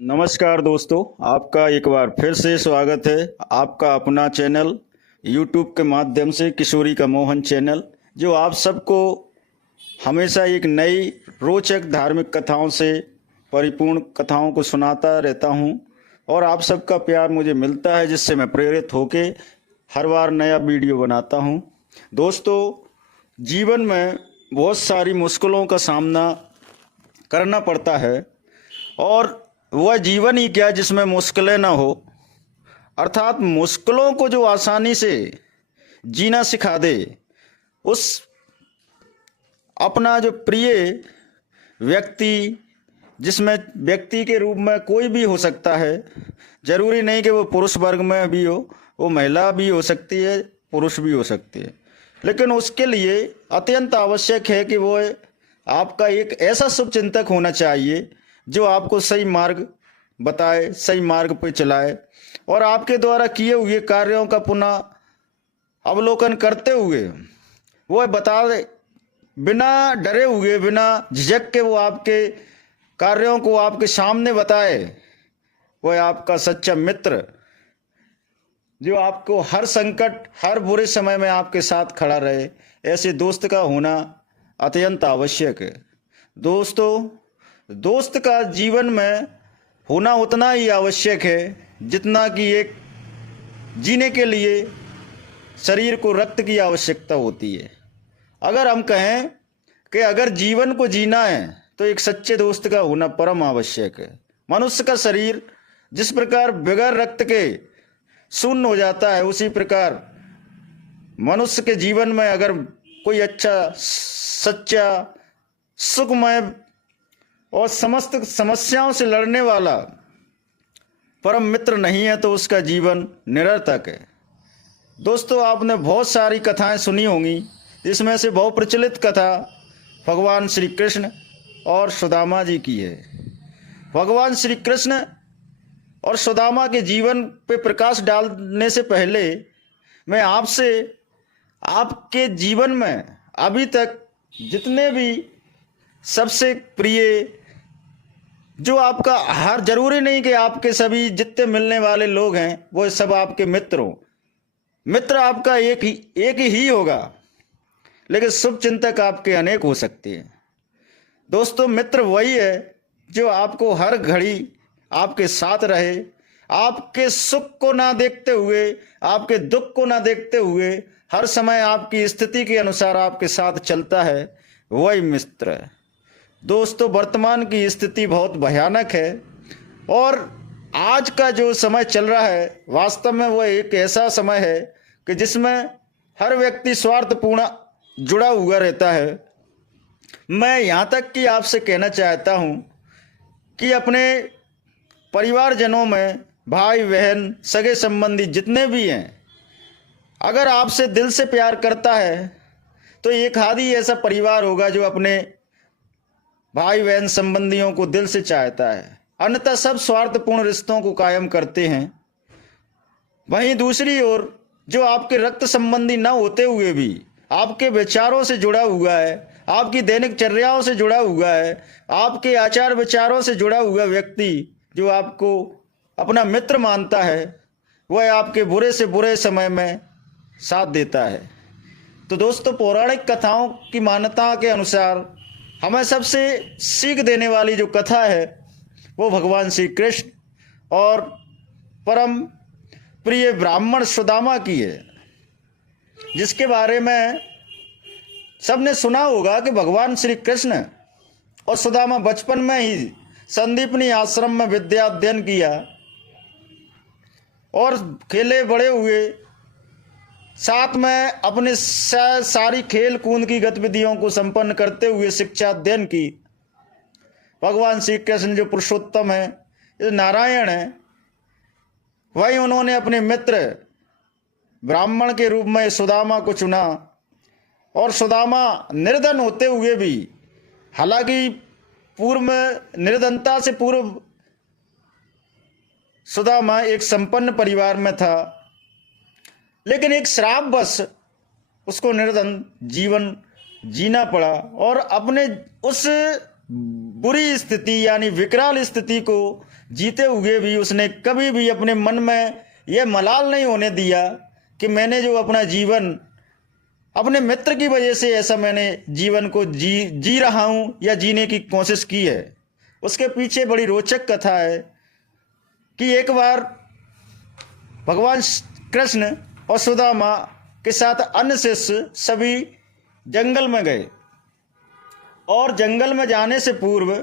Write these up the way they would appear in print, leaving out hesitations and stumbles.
नमस्कार दोस्तों, आपका एक बार फिर से स्वागत है। आपका अपना चैनल यूट्यूब के माध्यम से किशोरी का मोहन चैनल, जो आप सबको हमेशा एक नई रोचक धार्मिक कथाओं से परिपूर्ण कथाओं को सुनाता रहता हूं और आप सबका प्यार मुझे मिलता है, जिससे मैं प्रेरित होके हर बार नया वीडियो बनाता हूं। दोस्तों, जीवन में बहुत सारी मुश्किलों का सामना करना पड़ता है और वह जीवन ही क्या जिसमें मुश्किलें ना हो, अर्थात मुश्किलों को जो आसानी से जीना सिखा दे, उस अपना जो प्रिय व्यक्ति, जिसमें व्यक्ति के रूप में कोई भी हो सकता है, जरूरी नहीं कि वो पुरुष वर्ग में भी हो, वो महिला भी हो सकती है, पुरुष भी हो सकती है, लेकिन उसके लिए अत्यंत आवश्यक है कि वो आपका एक ऐसा शुभचिंतक होना चाहिए जो आपको सही मार्ग बताए, सही मार्ग पर चलाए और आपके द्वारा किए हुए कार्यों का पुनः अवलोकन करते हुए वो बता दे, बिना डरे हुए, बिना झिझक के वो आपके कार्यों को आपके सामने बताए। वह आपका सच्चा मित्र, जो आपको हर संकट, हर बुरे समय में आपके साथ खड़ा रहे। ऐसे दोस्त का होना अत्यंत आवश्यक है। दोस्तों, दोस्त का जीवन में होना उतना ही आवश्यक है जितना कि एक जीने के लिए शरीर को रक्त की आवश्यकता होती है। अगर हम कहें कि अगर जीवन को जीना है तो एक सच्चे दोस्त का होना परम आवश्यक है। मनुष्य का शरीर जिस प्रकार बगैर रक्त के शून्य हो जाता है, उसी प्रकार मनुष्य के जीवन में अगर कोई अच्छा, सच्चा, सुखमय और समस्त समस्याओं से लड़ने वाला परम मित्र नहीं है तो उसका जीवन निरर्थक है। दोस्तों, आपने बहुत सारी कथाएं सुनी होंगी, जिसमें से बहुत प्रचलित कथा भगवान श्री कृष्ण और सुदामा जी की है। भगवान श्री कृष्ण और सुदामा के जीवन पे प्रकाश डालने से पहले मैं आपसे आपके जीवन में अभी तक जितने भी सबसे प्रिय, जो आपका, हर जरूरी नहीं कि आपके सभी जितने मिलने वाले लोग हैं वो सब आपके मित्र हों। मित्र आपका एक ही होगा, लेकिन शुभ चिंतक आपके अनेक हो सकते हैं। दोस्तों, मित्र वही है जो आपको हर घड़ी आपके साथ रहे, आपके सुख को ना देखते हुए, आपके दुख को ना देखते हुए, हर समय आपकी स्थिति के अनुसार आपके साथ चलता है, वही मित्र है। दोस्तों, वर्तमान की स्थिति बहुत भयानक है और आज का जो समय चल रहा है, वास्तव में वह एक ऐसा समय है कि जिसमें हर व्यक्ति स्वार्थपूर्ण जुड़ा हुआ रहता है। मैं यहाँ तक कि आपसे कहना चाहता हूँ कि अपने परिवारजनों में भाई बहन, सगे संबंधी जितने भी हैं, अगर आपसे दिल से प्यार करता है तो एक आध ही ऐसा परिवार होगा जो अपने भाई बहन संबंधियों को दिल से चाहता है, अन्यथा सब स्वार्थपूर्ण रिश्तों को कायम करते हैं। वहीं दूसरी ओर जो आपके रक्त संबंधी न होते हुए भी आपके विचारों से जुड़ा हुआ है, आपकी दैनिक चर्याओं से जुड़ा हुआ है, आपके आचार विचारों से जुड़ा हुआ व्यक्ति जो आपको अपना मित्र मानता है, वह आपके बुरे से बुरे समय में साथ देता है। तो दोस्तों, पौराणिक कथाओं की मान्यता के अनुसार हमें सबसे सीख देने वाली जो कथा है वो भगवान श्री कृष्ण और परम प्रिय ब्राह्मण सुदामा की है, जिसके बारे में सबने सुना होगा कि भगवान श्री कृष्ण और सुदामा बचपन में ही संदीपनी आश्रम में विद्या अध्ययन किया और खेले बड़े हुए, साथ में अपने सारी खेल कूद की गतिविधियों को संपन्न करते हुए शिक्षा अध्ययन की। भगवान श्री कृष्ण जो पुरुषोत्तम है, जो नारायण है, वही उन्होंने अपने मित्र ब्राह्मण के रूप में सुदामा को चुना और सुदामा निर्धन होते हुए भी, हालांकि पूर्व में निर्धनता से पूर्व सुदामा एक संपन्न परिवार में था, लेकिन एक श्रापवश उसको निर्धन जीवन जीना पड़ा और अपने उस बुरी स्थिति यानी विकराल स्थिति को जीते हुए भी उसने कभी भी अपने मन में यह मलाल नहीं होने दिया कि मैंने जो अपना जीवन अपने मित्र की वजह से ऐसा मैंने जीवन को जी रहा हूं या जीने की कोशिश की है। उसके पीछे बड़ी रोचक कथा है कि एक बार भगवान कृष्ण और सुदामा के साथ अन्य शिष्य सभी जंगल में गए और जंगल में जाने से पूर्व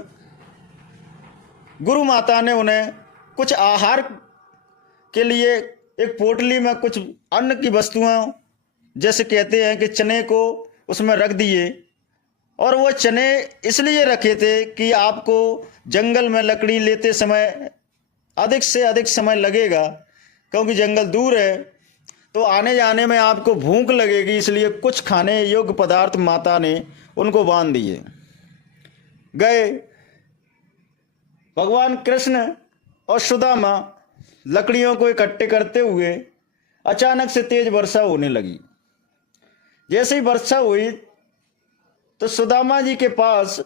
गुरु माता ने उन्हें कुछ आहार के लिए एक पोटली में कुछ अन्न की वस्तुएं, जैसे कहते हैं कि चने को उसमें रख दिए। और वो चने इसलिए रखे थे कि आपको जंगल में लकड़ी लेते समय अधिक से अधिक समय लगेगा, क्योंकि जंगल दूर है, तो आने जाने में आपको भूख लगेगी, इसलिए कुछ खाने योग्य पदार्थ माता ने उनको बांध दिए। गए भगवान कृष्ण और सुदामा लकड़ियों को इकट्ठे करते हुए अचानक से तेज वर्षा होने लगी। जैसे ही वर्षा हुई तो सुदामा जी के पास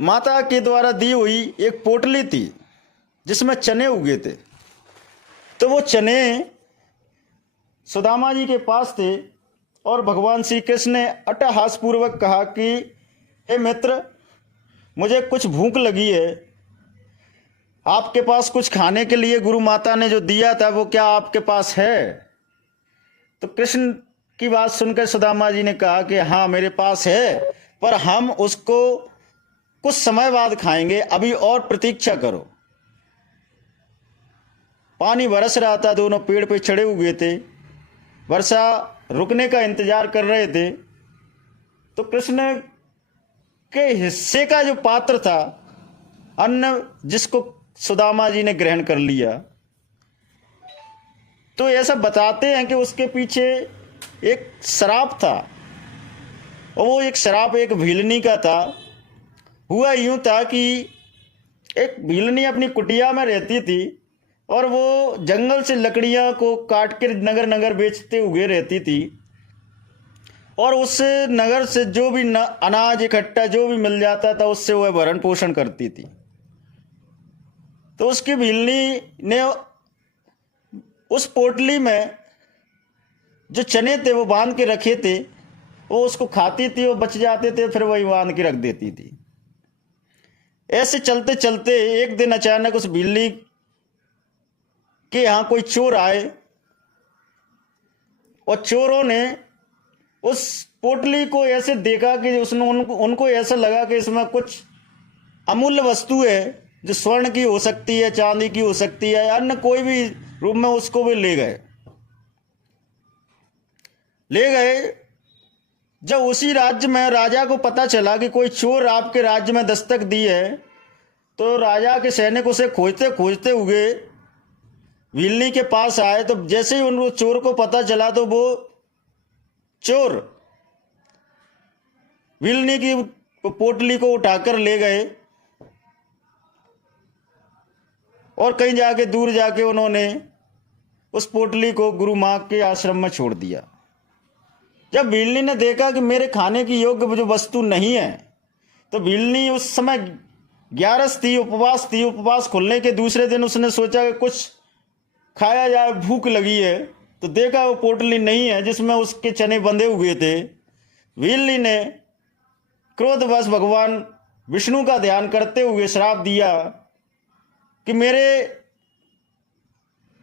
माता के द्वारा दी हुई एक पोटली थी जिसमें चने उगे थे। तो वो चने सुदामा जी के पास थे और भगवान श्री कृष्ण ने अट्टहासपूर्वक कहा कि हे मित्र, मुझे कुछ भूख लगी है, आपके पास कुछ खाने के लिए गुरु माता ने जो दिया था वो क्या आपके पास है? तो कृष्ण की बात सुनकर सुदामा जी ने कहा कि हाँ मेरे पास है, पर हम उसको कुछ समय बाद खाएंगे, अभी और प्रतीक्षा करो। पानी बरस रहा था, दोनों पेड़ पे चढ़े हुए थे, वर्षा रुकने का इंतजार कर रहे थे। तो कृष्ण के हिस्से का जो पात्र था अन्न, जिसको सुदामा जी ने ग्रहण कर लिया, तो ऐसा बताते हैं कि उसके पीछे एक शराब था, और वो एक शराब एक भीलनी का था। हुआ यूं था कि एक भीलनी अपनी कुटिया में रहती थी और वो जंगल से लकड़ियां को काट कर नगर नगर बेचते हुए रहती थी, और उस नगर से जो भी अनाज इकट्ठा जो भी मिल जाता था उससे वह भरण पोषण करती थी। तो उसकी भीलनी ने उस पोटली में जो चने थे वो बांध के रखे थे, वो उसको खाती थी, वो बच जाते थे, फिर वही बांध के रख देती थी। ऐसे चलते चलते एक दिन अचानक उस भीलनी के यहाँ कोई चोर आए, और चोरों ने उस पोटली को ऐसे देखा कि उसने उनको ऐसा लगा कि इसमें कुछ अमूल्य वस्तु है, जो स्वर्ण की हो सकती है, चांदी की हो सकती है, अन्य कोई भी रूप में, उसको भी ले गए। जब उसी राज्य में राजा को पता चला कि कोई चोर आपके राज्य में दस्तक दी है, तो राजा के सैनिक उसे खोजते खोजते हुए भीलनी के पास आए। तो जैसे ही उन चोर को पता चला तो वो चोर भीलनी की पोटली को उठाकर ले गए, और कहीं जाके दूर जाके उन्होंने उस पोटली को गुरु माँ के आश्रम में छोड़ दिया। जब भीलनी ने देखा कि मेरे खाने की योग्य जो वस्तु नहीं है, तो भीलनी उस समय ग्यारस थी, उपवास थी। उपवास खुलने के दूसरे दिन उसने सोचा कि कुछ खाया जाए, भूख लगी है। तो देखा वो पोटली नहीं है जिसमें उसके चने बंधे हुए थे। भीलनी ने क्रोधवश भगवान विष्णु का ध्यान करते हुए श्राप दिया कि मेरे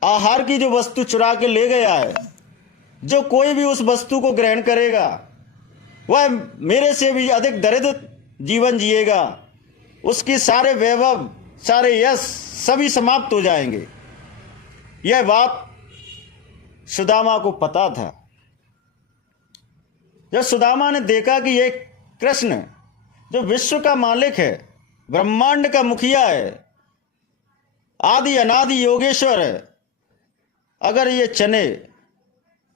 आहार की जो वस्तु चुरा के ले गया है, जो कोई भी उस वस्तु को ग्रहण करेगा वह मेरे से भी अधिक दरिद्र जीवन जिएगा, उसकी सारे वैभव, सारे यश सभी समाप्त हो जाएंगे। यह बात सुदामा को पता था। जब सुदामा ने देखा कि यह कृष्ण जो विश्व का मालिक है, ब्रह्मांड का मुखिया है, आदि अनादि योगेश्वर है, अगर ये चने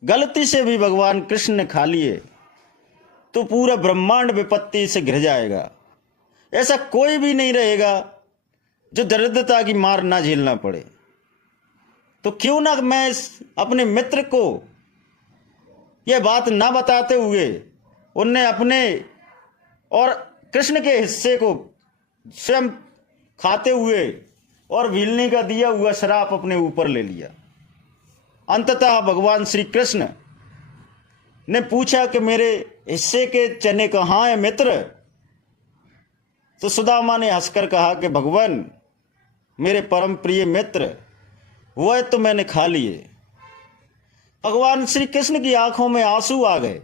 गलती से भी भगवान कृष्ण ने खा लिए तो पूरा ब्रह्मांड विपत्ति से घिर जाएगा। ऐसा कोई भी नहीं रहेगा जो दरिद्रता की मार ना झेलना पड़े। तो क्यों ना मैं अपने मित्र को यह बात ना बताते हुए उनने अपने और कृष्ण के हिस्से को स्वयं खाते हुए और भीलनी का दिया हुआ श्राप अपने ऊपर ले लिया। अंततः भगवान श्री कृष्ण ने पूछा कि मेरे हिस्से के चने कहाँ है मित्र? तो सुदामा ने हंसकर कहा कि भगवान, मेरे परम प्रिय मित्र, वह तो मैंने खा लिए। भगवान श्री कृष्ण की आंखों में आंसू आ गए।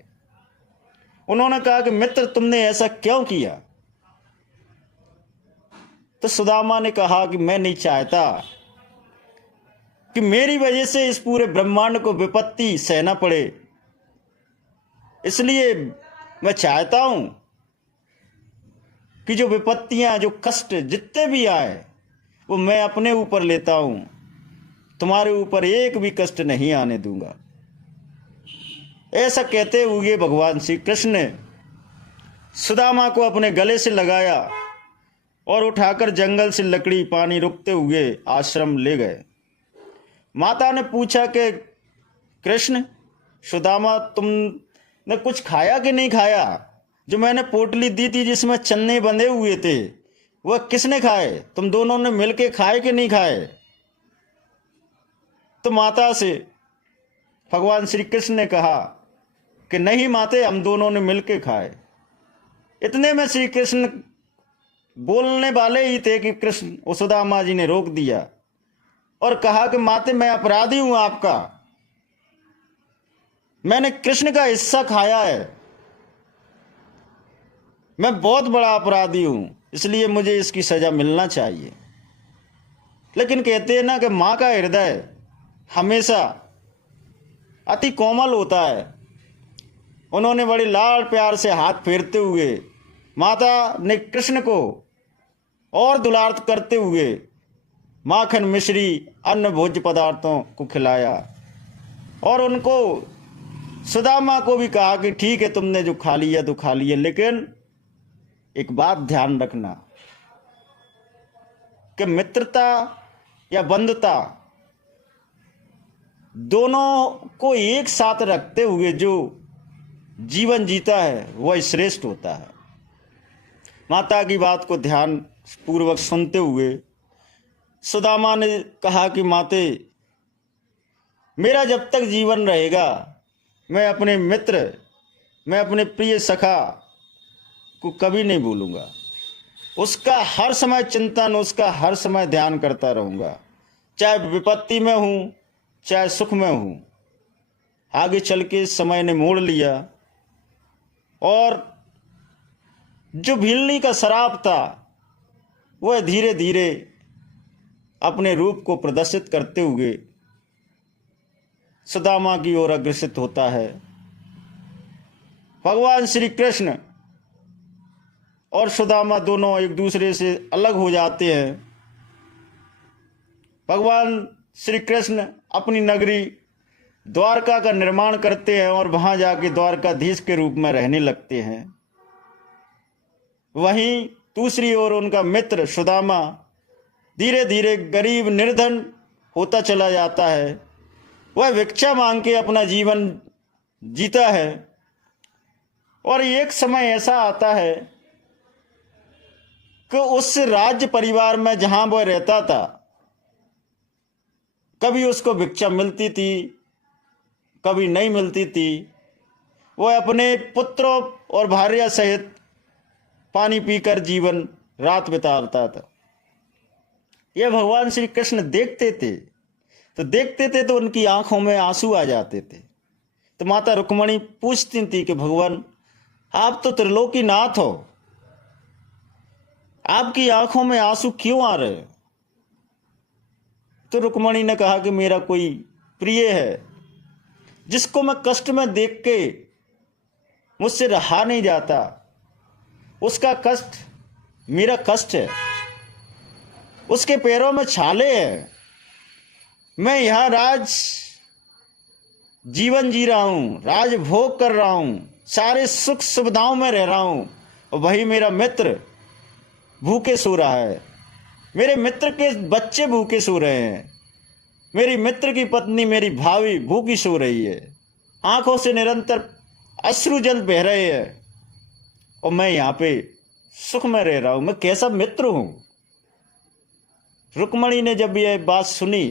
उन्होंने कहा कि मित्र, तुमने ऐसा क्यों किया? तो सुदामा ने कहा कि मैं नहीं चाहता कि मेरी वजह से इस पूरे ब्रह्मांड को विपत्ति सहना पड़े, इसलिए मैं चाहता हूं कि जो विपत्तियां, जो कष्ट जितने भी आए वो मैं अपने ऊपर लेता हूं, तुम्हारे ऊपर एक भी कष्ट नहीं आने दूंगा। ऐसा कहते हुए भगवान श्री कृष्ण ने सुदामा को अपने गले से लगाया और उठाकर जंगल से लकड़ी पानी रुकते हुए आश्रम ले गए। माता ने पूछा कि कृष्ण, सुदामा, तुमने कुछ खाया कि नहीं खाया? जो मैंने पोटली दी थी जिसमें चन्ने बंधे हुए थे, वह किसने खाए? तुम दोनों ने मिलके खाए कि नहीं खाए? तो माता से भगवान श्री कृष्ण ने कहा कि नहीं माते, हम दोनों ने मिलके खाए। इतने में श्री कृष्ण बोलने वाले ही थे कि कृष्ण सुदामा जी ने रोक दिया और कहा कि माते, मैं अपराधी हूं आपका, मैंने कृष्ण का हिस्सा खाया है, मैं बहुत बड़ा अपराधी हूं, इसलिए मुझे इसकी सजा मिलना चाहिए। लेकिन कहते हैं ना कि मां का हृदय हमेशा अति कोमल होता है। उन्होंने बड़े लाड़ प्यार से हाथ फेरते हुए माता ने कृष्ण को और दुलार करते हुए माखन, मिश्री, अन्य भोज्य पदार्थों को खिलाया और उनको, सुदामा को भी कहा कि ठीक है, तुमने जो खा लिया तो खा लिया, लेकिन एक बात ध्यान रखना कि मित्रता या बंधुता दोनों को एक साथ रखते हुए जो जीवन जीता है वह श्रेष्ठ होता है। माता की बात को ध्यान पूर्वक सुनते हुए सुदामा ने कहा कि माते, मेरा जब तक जीवन रहेगा मैं अपने मित्र, मैं अपने प्रिय सखा को कभी नहीं भूलूंगा। उसका हर समय चिंतन, उसका हर समय ध्यान करता रहूंगा, चाहे विपत्ति में हूं चाहे सुख में हूं। आगे चल के समय ने मोड़ लिया और जो भीलनी का श्राप था वह धीरे धीरे अपने रूप को प्रदर्शित करते हुए सुदामा की ओर अग्रसित होता है। भगवान श्री कृष्ण और सुदामा दोनों एक दूसरे से अलग हो जाते हैं। भगवान श्री कृष्ण अपनी नगरी द्वारका का निर्माण करते हैं और वहां जाके द्वारकाधीश के रूप में रहने लगते हैं। वहीं दूसरी ओर उनका मित्र सुदामा धीरे धीरे गरीब निर्धन होता चला जाता है। वह भिक्षा मांग के अपना जीवन जीता है और एक समय ऐसा आता है कि उस राज्य परिवार में जहां वह रहता था, कभी उसको भिक्षा मिलती थी, कभी नहीं मिलती थी। वह अपने पुत्रों और भार्या सहित पानी पीकर जीवन रात बिताता था। यह भगवान श्री कृष्ण देखते थे तो उनकी आंखों में आंसू आ जाते थे। तो माता रुक्मणी पूछती थी कि भगवान, आप तो त्रिलोकी नाथ हो, आपकी आंखों में आंसू क्यों आ रहे? तो रुक्मणी ने कहा कि मेरा कोई प्रिय है जिसको मैं कष्ट में देख के मुझसे रहा नहीं जाता। उसका कष्ट मेरा कष्ट है, उसके पैरों में छाले हैं। मैं यहाँ राज जीवन जी रहा हूँ, राज भोग कर रहा हूँ, सारे सुख सुविधाओं में रह रहा हूँ, और वही मेरा मित्र भूखे सो रहा है। मेरे मित्र के बच्चे भूखे सो रहे हैं, मेरी मित्र की पत्नी, मेरी भाभी भूखी सो रही है, आंखों से निरंतर अश्रु जल बह रहे हैं, और मैं यहाँ पे सुख में रह रहा हूँ। मैं कैसा मित्र हूँ? रुक्मणी ने जब यह बात सुनी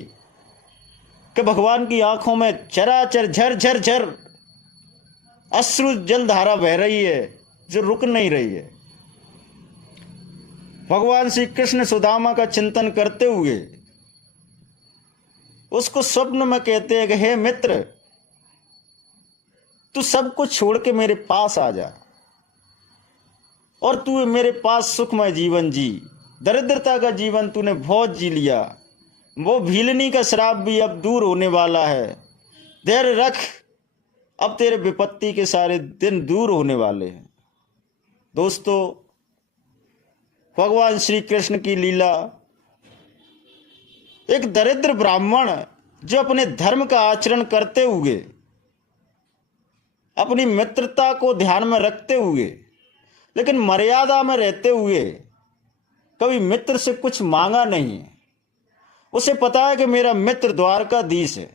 कि भगवान की आंखों में चराचर झर झर झर अश्रु जलधारा बह रही है जो रुक नहीं रही है, भगवान श्री कृष्ण सुदामा का चिंतन करते हुए उसको स्वप्न में कहते हैं कि हे मित्र, तू सब कुछ छोड़ के मेरे पास आ जा और तू मेरे पास सुखमय जीवन जी। दरिद्रता का जीवन तूने बहुत जी लिया, वो भीलनी का श्राप भी अब दूर होने वाला है। धैर्य रख, अब तेरे विपत्ति के सारे दिन दूर होने वाले हैं। दोस्तों, भगवान श्री कृष्ण की लीला, एक दरिद्र ब्राह्मण जो अपने धर्म का आचरण करते हुए, अपनी मित्रता को ध्यान में रखते हुए, लेकिन मर्यादा में रहते हुए कभी मित्र से कुछ मांगा नहीं है। उसे पता है कि मेरा मित्र द्वारकाधीश है,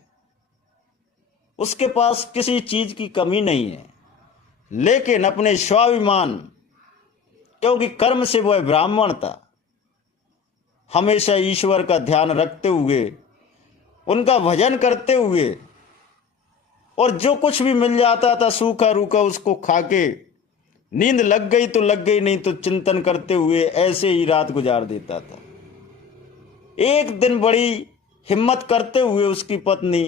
उसके पास किसी चीज की कमी नहीं है, लेकिन अपने स्वाभिमान, क्योंकि कर्म से वह ब्राह्मण था, हमेशा ईश्वर का ध्यान रखते हुए, उनका भजन करते हुए, और जो कुछ भी मिल जाता था सूखा रूखा उसको खाके नींद लग गई तो लग गई, नहीं तो चिंतन करते हुए ऐसे ही रात गुजार देता था। एक दिन बड़ी हिम्मत करते हुए उसकी पत्नी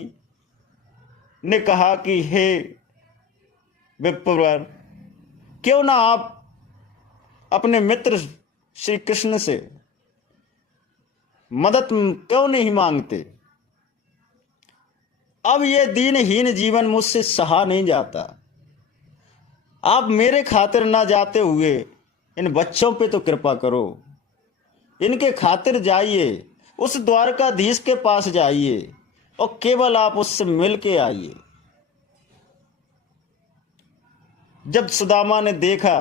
ने कहा कि हे विप्रवर, क्यों ना आप अपने मित्र श्री कृष्ण से मदद क्यों नहीं मांगते? अब यह दीनहीन जीवन मुझसे सहा नहीं जाता। आप मेरे खातिर ना जाते हुए इन बच्चों पे तो कृपा करो, इनके खातिर जाइए, उस द्वारकाधीश के पास जाइए और केवल आप उससे मिल के आइए। जब सुदामा ने देखा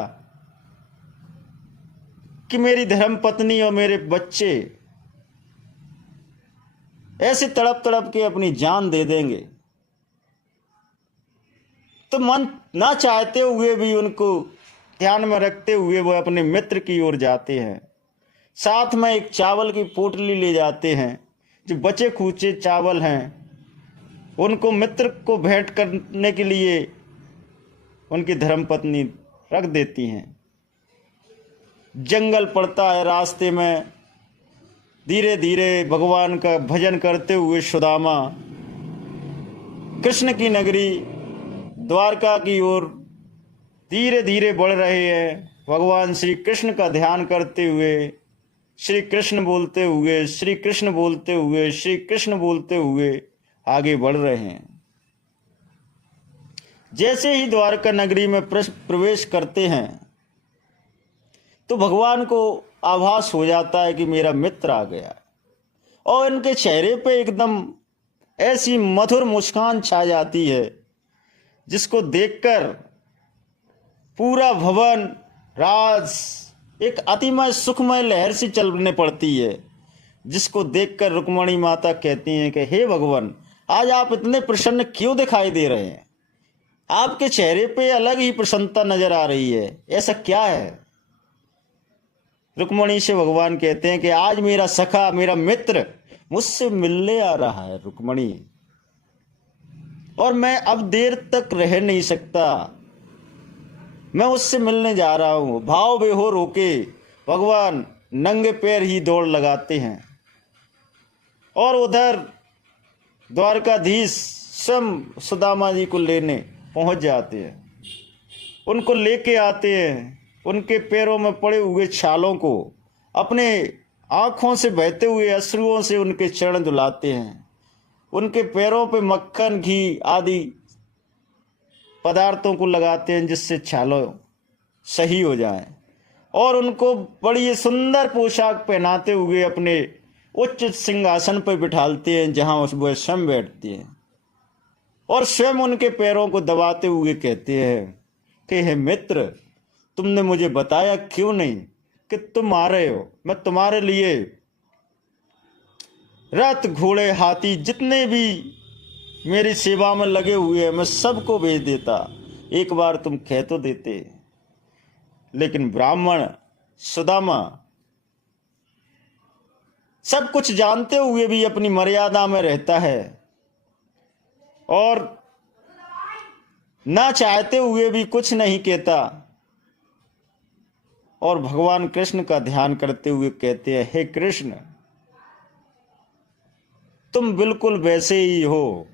कि मेरी धर्म पत्नी और मेरे बच्चे ऐसे तड़प तड़प के अपनी जान दे देंगे, तो मन ना चाहते हुए भी उनको ध्यान में रखते हुए वह अपने मित्र की ओर जाते हैं। साथ में एक चावल की पोटली ले जाते हैं, जो बचे खूचे चावल हैं उनको मित्र को भेंट करने के लिए उनकी धर्मपत्नी रख देती हैं। जंगल पड़ता है, रास्ते में धीरे धीरे भगवान का भजन करते हुए सुदामा कृष्ण की नगरी द्वारका की ओर धीरे धीरे बढ़ रहे हैं। भगवान श्री कृष्ण का ध्यान करते हुए, श्री कृष्ण बोलते हुए, श्री कृष्ण बोलते हुए, श्री कृष्ण बोलते हुए आगे बढ़ रहे हैं। जैसे ही द्वारका नगरी में प्रवेश करते हैं तो भगवान को आभास हो जाता है कि मेरा मित्र आ गया, और इनके चेहरे पे एकदम ऐसी मधुर मुस्कान छा जाती है जिसको देखकर पूरा भवन राज एक अतिमय सुखमय लहर से चलने पड़ती है, जिसको देखकर रुक्मणी माता कहती हैं कि हे भगवान, आज आप इतने प्रसन्न क्यों दिखाई दे रहे हैं? आपके चेहरे पे अलग ही प्रसन्नता नजर आ रही है, ऐसा क्या है? रुक्मणी से भगवान कहते हैं कि आज मेरा सखा, मेरा मित्र मुझसे मिलने आ रहा है रुक्मणी, और मैं अब देर तक रह नहीं सकता, मैं उससे मिलने जा रहा हूं। भाव बेहोर होके भगवान नंगे पैर ही दौड़ लगाते हैं और उधर द्वारकाधीश स्वयं सुदामा जी को लेने पहुंच जाते हैं। उनको लेके आते हैं, उनके पैरों में पड़े हुए छालों को अपने आंखों से बहते हुए अश्रुओं से उनके चरण धुलाते हैं, उनके पैरों पे मक्खन घी आदि पदार्थों को लगाते हैं जिससे छालों सही हो जाए, और उनको बड़ी सुंदर पोशाक पहनाते हुए अपने उच्च सिंहासन पर बिठालते हैं जहां वह स्वयं बैठती हैं, और स्वयं उनके पैरों को दबाते हुए कहते हैं कि हे मित्र, तुमने मुझे बताया क्यों नहीं कि तुम आ रहे हो? मैं तुम्हारे लिए रथ घोड़े हाथी जितने भी मेरी सेवा में लगे हुए हैं मैं सबको भेज देता, एक बार तुम कह तो देते। लेकिन ब्राह्मण सुदामा सब कुछ जानते हुए भी अपनी मर्यादा में रहता है और ना चाहते हुए भी कुछ नहीं कहता, और भगवान कृष्ण का ध्यान करते हुए कहते हैं, हे कृष्ण, तुम बिल्कुल वैसे ही हो,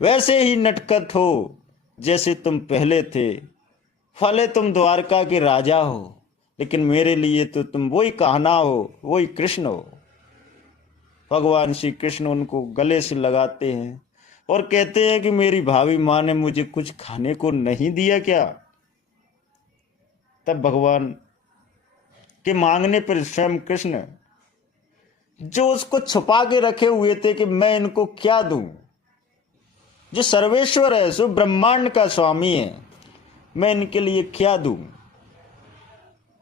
वैसे ही नटखट हो जैसे तुम पहले थे। भले तुम द्वारका के राजा हो, लेकिन मेरे लिए तो तुम वही कहना हो, वही कृष्ण हो। भगवान श्री कृष्ण उनको गले से लगाते हैं और कहते हैं कि मेरी भाभी माँ ने मुझे कुछ खाने को नहीं दिया क्या? तब भगवान के मांगने पर स्वयं कृष्ण, जो उसको छुपा के रखे हुए थे कि मैं इनको क्या दूं, जो सर्वेश्वर है, जो ब्रह्मांड का स्वामी है, मैं इनके लिए क्या दूं,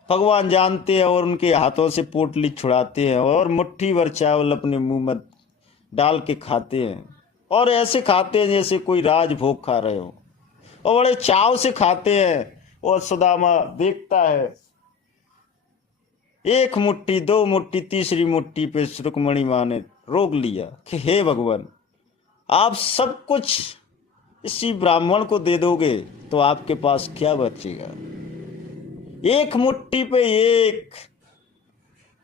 भगवान जानते हैं और उनके हाथों से पोटली छुड़ाते हैं और मुट्ठी भर चावल अपने मुंह में डाल के खाते हैं, और ऐसे खाते हैं जैसे कोई राजभोग खा रहे हो, और बड़े चाव से खाते हैं। और सुदामा देखता है, एक मुट्ठी, दो मुट्ठी, तीसरी मुट्ठी पे रुक्मणी माँ ने रोक लिया कि हे भगवान, आप सब कुछ इसी ब्राह्मण को दे दोगे तो आपके पास क्या बचेगा? एक मुट्ठी पे एक,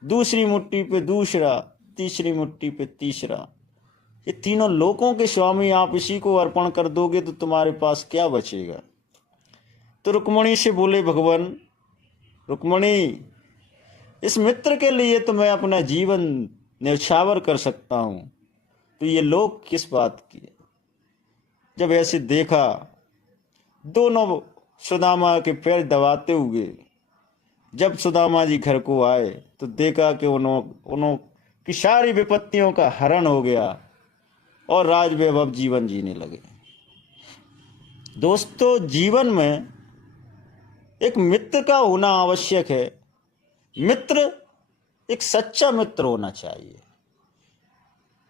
दूसरी मुट्ठी पे दूसरा, तीसरी मुट्ठी पे तीसरा, ये तीनों लोकों के स्वामी आप इसी को अर्पण कर दोगे तो तुम्हारे पास क्या बचेगा? तो रुक्मणी से बोले भगवान, रुक्मणी, इस मित्र के लिए तो मैं अपना जीवन न्यौछावर कर सकता हूं, तो ये लोग किस बात की है? जब ऐसे देखा, दोनों सुदामा के पैर दबाते हुए जब सुदामा जी घर को आए तो देखा कि उन्हों की सारी विपत्तियों का हरण हो गया और राज वैभव जीवन जीने लगे। दोस्तों, जीवन में एक मित्र का होना आवश्यक है। मित्र, एक सच्चा मित्र होना चाहिए।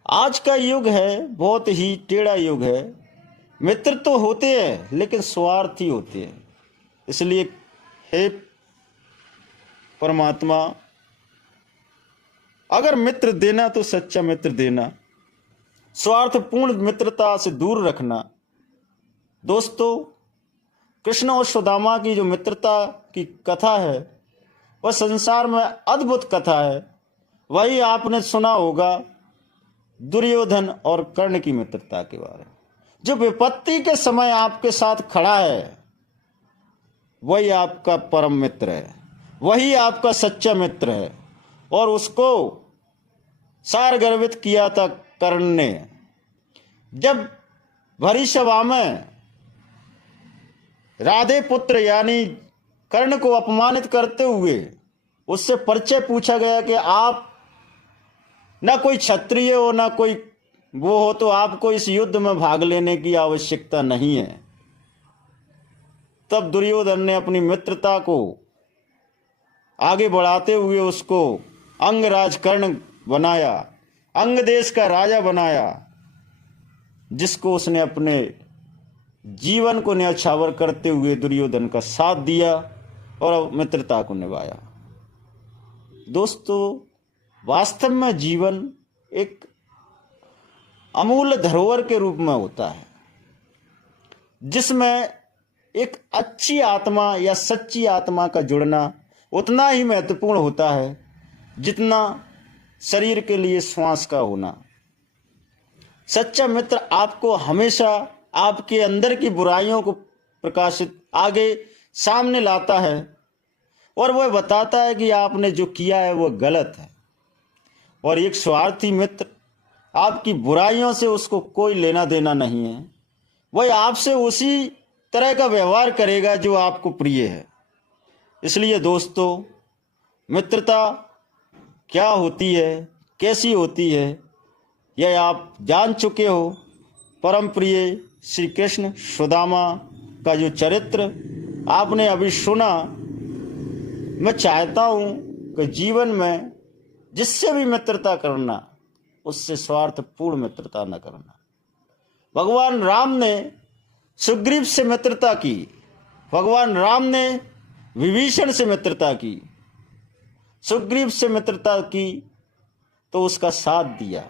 आज का युग है बहुत ही टेढ़ा युग है। मित्र तो होते हैं लेकिन स्वार्थी होते हैं। इसलिए हे परमात्मा, अगर मित्र देना तो सच्चा मित्र देना, स्वार्थपूर्ण मित्रता से दूर रखना। दोस्तों, कृष्ण और सुदामा की जो मित्रता की कथा है वह संसार में अद्भुत कथा है। वही आपने सुना होगा दुर्योधन और कर्ण की मित्रता के बारे में। जो विपत्ति के समय आपके साथ खड़ा है वही आपका परम मित्र है, वही आपका सच्चा मित्र है। और उसको सार गर्वित किया था कर्ण ने, जब भरी सभा में राधे पुत्र यानी कर्ण को अपमानित करते हुए उससे परिचय पूछा गया कि आप ना कोई क्षत्रिय हो ना कोई वो हो, तो आपको इस युद्ध में भाग लेने की आवश्यकता नहीं है। तब दुर्योधन ने अपनी मित्रता को आगे बढ़ाते हुए उसको अंगराज कर्ण बनाया, अंग देश का राजा बनाया, जिसको उसने अपने जीवन को न्यौछावर करते हुए दुर्योधन का साथ दिया और मित्रता को निभाया। दोस्तों, वास्तव में जीवन एक अमूल्य धरोहर के रूप में होता है, जिसमें एक अच्छी आत्मा या सच्ची आत्मा का जुड़ना उतना ही महत्वपूर्ण होता है जितना शरीर के लिए श्वास का होना। सच्चा मित्र आपको हमेशा आपके अंदर की बुराइयों को प्रकाशित आगे सामने लाता है और वह बताता है कि आपने जो किया है वह गलत है। और एक स्वार्थी मित्र आपकी बुराइयों से उसको कोई लेना देना नहीं है, वह आपसे उसी तरह का व्यवहार करेगा जो आपको प्रिय है। इसलिए दोस्तों, मित्रता क्या होती है, कैसी होती है, यह आप जान चुके हो। परम प्रिय श्री कृष्ण सुदामा का जो चरित्र आपने अभी सुना, मैं चाहता हूं कि जीवन में जिससे भी मित्रता करना उससे स्वार्थपूर्ण मित्रता न करना। भगवान राम ने सुग्रीव से मित्रता की, भगवान राम ने विभीषण से मित्रता की, सुग्रीव से मित्रता की तो उसका साथ दिया,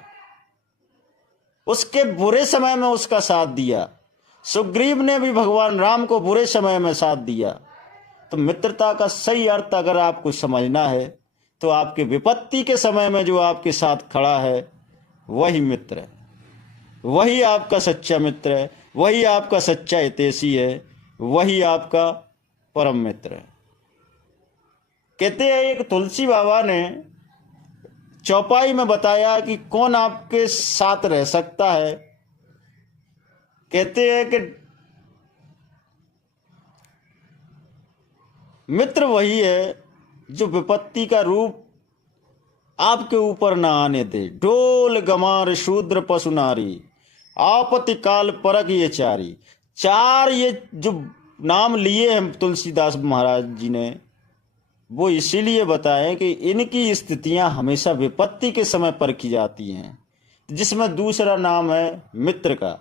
उसके बुरे समय में उसका साथ दिया। सुग्रीव ने भी भगवान राम को बुरे समय में साथ दिया। तो मित्रता का सही अर्थ अगर आपको समझना है तो आपके विपत्ति के समय में जो आपके साथ खड़ा है वही मित्र है, वही आपका सच्चा मित्र है, वही आपका सच्चा हितैषी है, वही आपका परम मित्र है। कहते हैं एक तुलसी बाबा ने चौपाई में बताया कि कौन आपके साथ रह सकता है। कहते हैं कि मित्र वही है जो विपत्ति का रूप आपके ऊपर न आने दे। डोल गमार शूद्र पशु नारी, आपत्ति काल परक ये चारी। चार ये जो नाम लिए हैं तुलसीदास महाराज जी ने, वो इसीलिए बताएं कि इनकी स्थितियां हमेशा विपत्ति के समय परखी जाती हैं, जिसमें दूसरा नाम है मित्र का,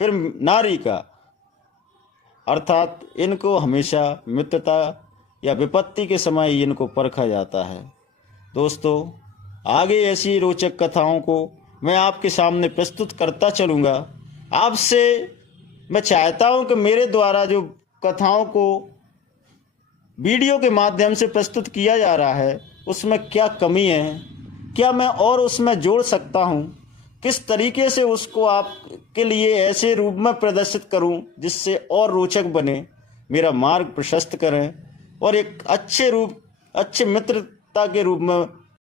फिर नारी का, अर्थात इनको हमेशा मित्रता या विपत्ति के समय ही इनको परखा जाता है। दोस्तों, आगे ऐसी रोचक कथाओं को मैं आपके सामने प्रस्तुत करता चलूँगा। आपसे मैं चाहता हूँ कि मेरे द्वारा जो कथाओं को वीडियो के माध्यम से प्रस्तुत किया जा रहा है उसमें क्या कमी है, क्या मैं और उसमें जोड़ सकता हूँ, किस तरीके से उसको आपके लिए ऐसे रूप में प्रदर्शित करूँ जिससे और रोचक बने, मेरा मार्ग प्रशस्त करें और एक अच्छे मित्रता के रूप में